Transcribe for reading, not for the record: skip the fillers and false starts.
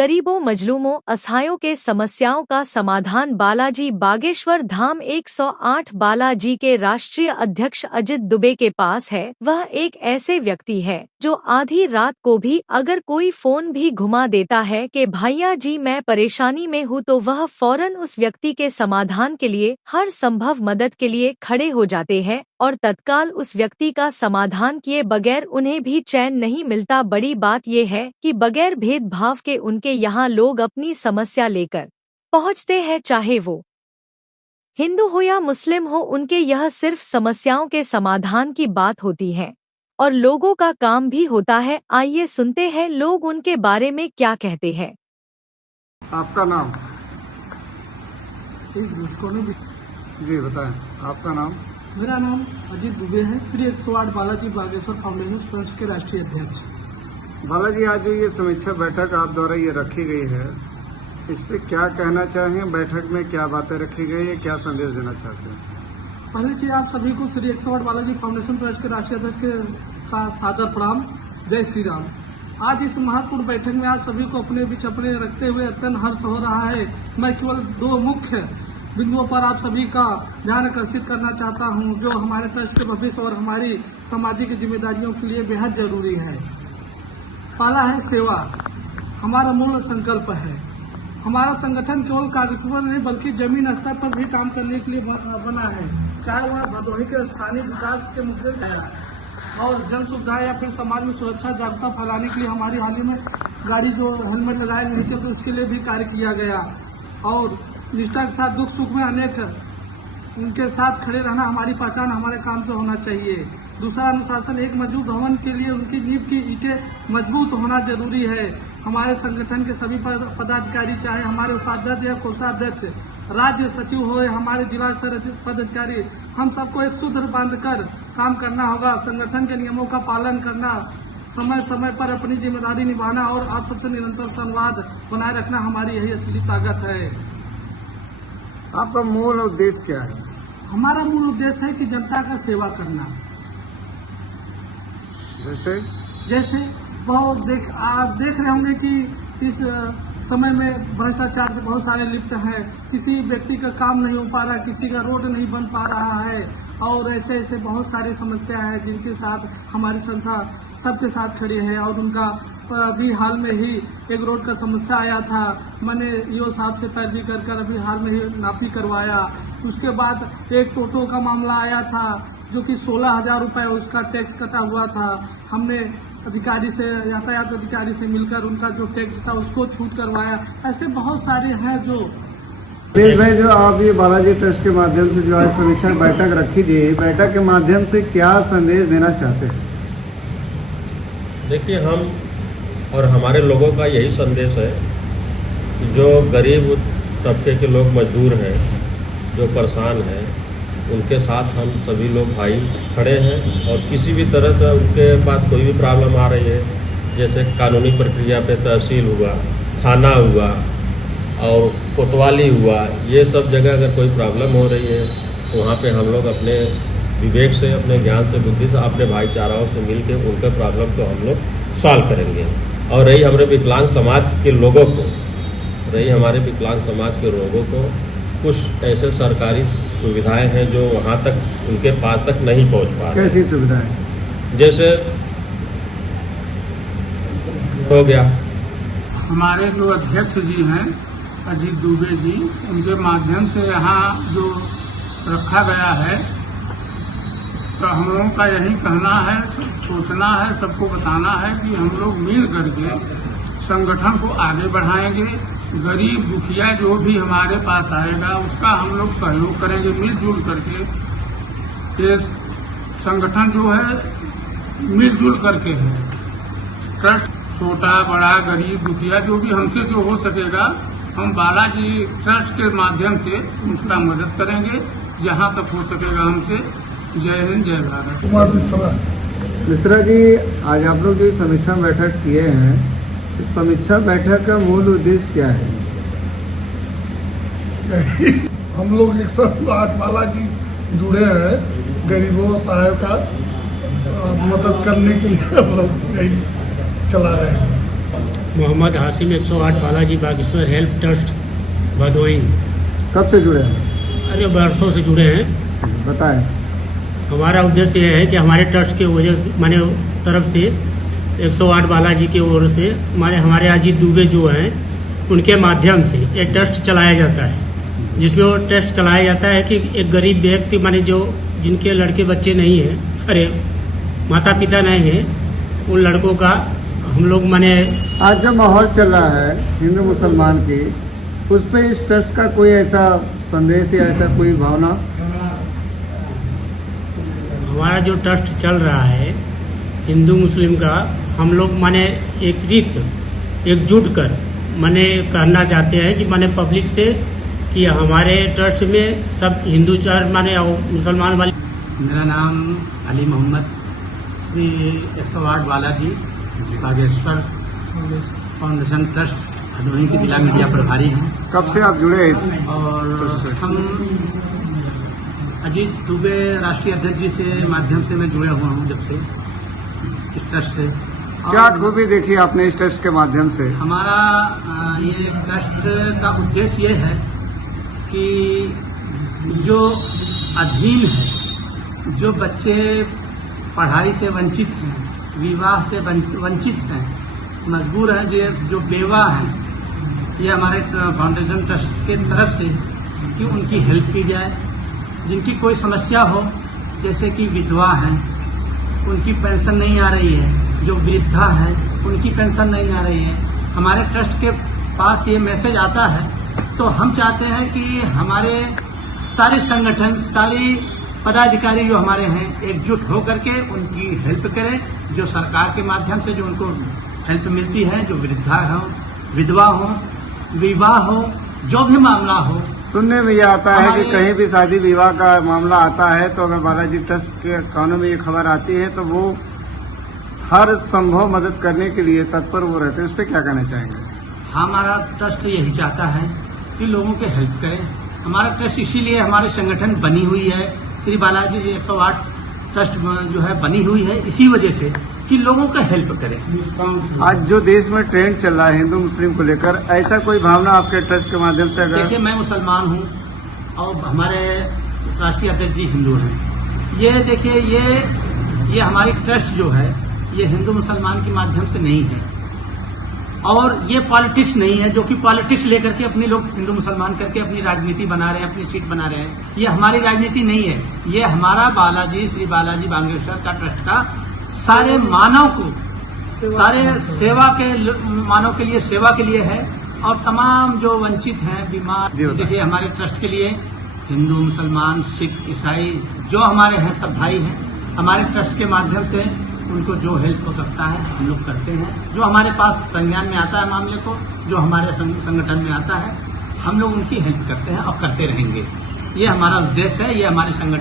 गरीबों, मजलूमों, असहायों के समस्याओं का समाधान। बालाजी बागेश्वर धाम 108 बालाजी के राष्ट्रीय अध्यक्ष अजित दुबे के पास है। वह एक ऐसे व्यक्ति है जो आधी रात को भी अगर कोई फोन भी घुमा देता है कि भैया जी मैं परेशानी में हूँ, तो वह फौरन उस व्यक्ति के समाधान के लिए हर संभव मदद के लिए खड़े हो जाते हैं और तत्काल उस व्यक्ति का समाधान किए बगैर उन्हें भी चैन नहीं मिलता। बड़ी बात यह है कि बगैर भेदभाव के उनके यहाँ लोग अपनी समस्या लेकर पहुँचते हैं, चाहे वो हिंदू हो या मुस्लिम हो। उनके यह सिर्फ समस्याओं के समाधान की बात होती है और लोगों का काम भी होता है। आइए सुनते हैं लोग उनके बारे में क्या कहते हैं। आपका नाम? जी बताएं, आपका नाम? मेरा नाम अजित दुबे है, श्री 108 बालाजी बागेश्वर फाउंडेशन ट्रस्ट के राष्ट्रीय अध्यक्ष। बालाजी, आज जो ये समीक्षा बैठक आप द्वारा ये रखी गई है, इस पे क्या कहना चाहें? बैठक में क्या बातें रखी गई है, क्या संदेश देना चाहते हैं? पहले कि आप सभी को श्री 108 बालाजी फाउंडेशन ट्रस्ट के राष्ट्रीय अध्यक्ष का सादर प्रणाम। जय श्री राम। आज इस महत्वपूर्ण बैठक में आप सभी को अपने बीच अपने रखते हुए अत्यंत हर्ष हो रहा है। मैं केवल दो मुख्य बिंदुओं पर आप सभी का ध्यान आकर्षित करना चाहता हूं, जो हमारे ट्रस्ट के भविष्य और हमारी सामाजिक जिम्मेदारियों के लिए बेहद जरूरी है। पहला है सेवा। हमारा मूल संकल्प है। हमारा संगठन केवल कागज पर नहीं बल्कि जमीन स्तर पर भी काम करने के लिए बना है, चाहे वह भदोही के स्थानीय विकास के मुद्दे और जन सुविधा या फिर समाज में सुरक्षा जागरूकता फैलाने के लिए हमारी हाल ही में गाड़ी जो हेलमेट लगाए नहीं चलते उसके लिए भी कार्य किया गया और निष्ठा के साथ दुख सुख में अनेक उनके साथ खड़े रहना हमारी पहचान हमारे काम से होना चाहिए। दूसरा अनुशासन। एक मजबूत भवन के लिए उनकी नींव की ईंटें मजबूत होना जरूरी है। हमारे संगठन के सभी पदाधिकारी, चाहे हमारे उपाध्यक्ष या कोषाध्यक्ष, राज्य सचिव हो, हमारे जिला स्तर पदाधिकारी, हम सबको एक सूत्र बांधकर काम करना होगा। संगठन के नियमों का पालन करना, समय समय पर अपनी जिम्मेदारी निभाना और आप सबसे निरंतर संवाद बनाए रखना हमारी यही असली ताकत है। आपका मूल उद्देश्य क्या है? हमारा मूल उद्देश्य है कि जनता का सेवा करना। जैसे बहुत आप देख रहे होंगे कि इस समय में भ्रष्टाचार से बहुत सारे लिप्त हैं। किसी व्यक्ति का काम नहीं हो पा रहा, किसी का रोड नहीं बन पा रहा है और ऐसे ऐसे बहुत सारी समस्या है जिनके साथ हमारी संस्था सबके साथ खड़ी है। और उनका अभी हाल में ही एक रोड का समस्या आया था, मैंने ईओ साहब से पैरवी कर अभी हाल में ही नापी करवाया। उसके बाद एक टोटो का मामला आया था जो कि 16,000 रुपये उसका टैक्स कटा हुआ था। हमने अधिकारी से, यातायात अधिकारी से मिलकर उनका जो टैक्स था उसको छूट करवाया। ऐसे बहुत सारे हैं जो भाई, जो आप ये बालाजी ट्रस्ट के माध्यम से जो आज समीक्षा बैठक रखी गई, बैठक के माध्यम से क्या संदेश देना चाहते हैं? देखिए, हम और हमारे लोगों का यही संदेश है कि जो गरीब तबके के लोग मजदूर हैं, जो परेशान हैं, उनके साथ हम सभी लोग भाई खड़े हैं और किसी भी तरह से उनके पास कोई भी प्रॉब्लम आ रही है, जैसे कानूनी प्रक्रिया पे तहसील हुआ, थाना हुआ और कोतवाली हुआ, ये सब जगह अगर कोई प्रॉब्लम हो रही है तो वहाँ पे हम लोग अपने विवेक से, अपने ज्ञान से, बुद्धि से, अपने भाईचाराओं से मिल के उनके प्रॉब्लम को हम लोग सॉल्व करेंगे। और रही हमारे विकलांग समाज के लोगों को कुछ ऐसे सरकारी सुविधाएं हैं जो वहाँ तक उनके पास तक नहीं पहुँच पा रही। कैसी सुविधाएं? जैसे हो गया, हमारे जो अध्यक्ष जी हैं अजित दुबे जी, उनके माध्यम से यहाँ जो रखा गया है, तो हम लोगों का यही कहना है, सोचना है, सबको बताना है कि हम लोग मिल करके संगठन को आगे बढ़ाएंगे। गरीब दुखिया जो भी हमारे पास आएगा उसका हम लोग सहयोग करेंगे मिलजुल करके। ये संगठन जो है मिलजुल करके है। ट्रस्ट छोटा बड़ा गरीब दुखिया जो भी हमसे जो हो सकेगा, हम बालाजी ट्रस्ट के माध्यम से उसका मदद करेंगे जहां तक हो सकेगा हमसे। जय हिंद, जय भारत। कुमार मिश्रा जी, आज आप लोग जो समीक्षा बैठक किए हैं, इस समीक्षा बैठक का मूल उद्देश्य क्या है? हम लोग 108 बालाजी जुड़े हैं गरीबों सहायों का मदद करने के लिए हम लोग यही चला रहे हैं। Mohammad Hasim 108 Balaji Bageshwar help trust Bhadohi. कब से जुड़े हैं? अरे वर्षों से जुड़े हैं। बताएं। हमारा उद्देश्य यह है कि हमारे ट्रस्ट के वजह से माने तरफ से 108 बालाजी की ओर से हमारे अजीत दुबे जो हैं उनके माध्यम से एक ट्रस्ट चलाया जाता है, जिसमें वो ट्रस्ट चलाया जाता है कि एक गरीब व्यक्ति माने जो जिनके लड़के बच्चे नहीं हैं, अरे माता पिता नहीं हैं, उन लड़कों का हम लोग माने आज जो माहौल चल रहा है हिंदू मुसलमान की, उस पे इस ट्रस्ट का कोई ऐसा संदेश या ऐसा कोई भावना? हमारा जो ट्रस्ट चल रहा है हिंदू मुस्लिम का, हम लोग माने एकजुट कर माने कहना चाहते हैं कि माने पब्लिक से कि हमारे ट्रस्ट में सब हिंदू माने मुसलमान वाले। मेरा नाम अली मोहम्मद, श्री 108 बालाजी बागेश्वर फाउंडेशन ट्रस्ट भदोही के जिला मीडिया प्रभारी हैं। कब से आप जुड़े हैं इसमें? और हम अजीत दुबे राष्ट्रीय अध्यक्ष जी से माध्यम से मैं जुड़े हुआ हूँ जब से इस ट्रस्ट से। क्या खूबी देखी आपने इस ट्रस्ट के माध्यम से? हमारा ये ट्रस्ट का उद्देश्य ये है कि जो अधीन है, जो बच्चे पढ़ाई से वंचित हैं, विवाह से वंचित हैं, मजबूर हैं, जो बेवा हैं, ये हमारे फाउंडेशन ट्रस्ट के तरफ से कि उनकी हेल्प की जाए। जिनकी कोई समस्या हो, जैसे कि विधवा हैं, उनकी पेंशन नहीं आ रही है, जो वृद्धा है उनकी पेंशन नहीं आ रही है, हमारे ट्रस्ट के पास ये मैसेज आता है तो हम चाहते हैं कि हमारे सारे संगठन, सारी पदाधिकारी जो हमारे हैं एकजुट होकर के उनकी हेल्प करें। जो सरकार के माध्यम से जो उनको हेल्प मिलती है, जो वृद्धा हो, विधवा हो, विवाह हो, जो भी मामला हो। सुनने में ये आता है कि कहीं भी शादी विवाह का मामला आता है तो अगर बालाजी ट्रस्ट के कानों में ये खबर आती है तो वो हर संभव मदद करने के लिए तत्पर वो रहते हैं। उस पर क्या कहना चाहेंगे? हमारा ट्रस्ट यही चाहता है कि लोगों के हेल्प करें। हमारा ट्रस्ट इसीलिए हमारे संगठन बनी हुई है, श्री बालाजी 108 ट्रस्ट जो है बनी हुई है इसी वजह से कि लोगों का हेल्प करें। आज जो देश में ट्रेंड चल रहा है हिंदू मुस्लिम को लेकर, ऐसा कोई भावना आपके ट्रस्ट के माध्यम से? अगर देखिए, मैं मुसलमान हूँ और हमारे राष्ट्रीय अध्यक्ष जी हिंदू हैं। ये देखिए, ये हमारी ट्रस्ट जो है ये हिंदू मुसलमान के माध्यम से नहीं है और ये पॉलिटिक्स नहीं है, जो कि पॉलिटिक्स लेकर के अपने लोग हिंदू मुसलमान करके अपनी राजनीति बना रहे हैं, अपनी सीट बना रहे हैं। ये हमारी राजनीति नहीं है। ये हमारा बालाजी, श्री बालाजी बागेश्वर का ट्रस्ट का सारे मानव को, सारे सेवा के मानव के लिए, सेवा के लिए है और तमाम जो वंचित हैं, बीमार। देखिए, हमारे ट्रस्ट के लिए हिंदू, मुसलमान, सिख, ईसाई जो हमारे हैं सब भाई हैं। हमारे ट्रस्ट के माध्यम से उनको जो हेल्प हो सकता है हम लोग करते हैं। जो हमारे पास संज्ञान में आता है मामले को, जो हमारे संगठन में आता है, हम लोग उनकी हेल्प करते हैं और करते रहेंगे। ये हमारा उद्देश्य है, ये हमारे संगठन